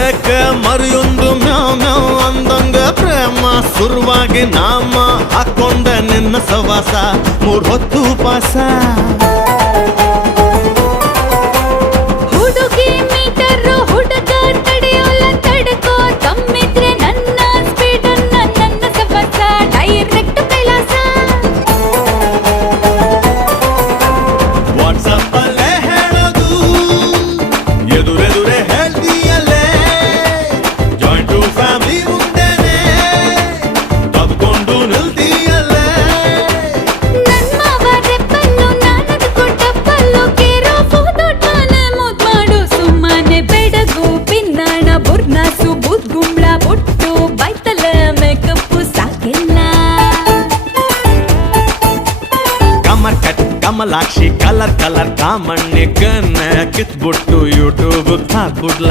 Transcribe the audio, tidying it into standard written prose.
ಏಕೆ ಮರಿಯೊಂದು ಮ್ಯಾವ್ ಮ್ಯಾವ್ ಅಂದಂಗ ಪ್ರೇಮ ಶುರುವಾಗಿ ನಾಮ ಹಾಕೊಂಡ ನಿನ್ನ ಸವಾಸ 3 ಹೊತ್ತು ಪಾಸ ಕಮಲಾಕ್ಷಿ ಕಲರ್ ಕಲರ್ ಕಾಮಣ್ಣಿ ಕನ್ನ ಕಿತ್ಬಿಟ್ಟು ಯೂಟ್ಯೂಬ್ ಹಾಕುಡ್ಲ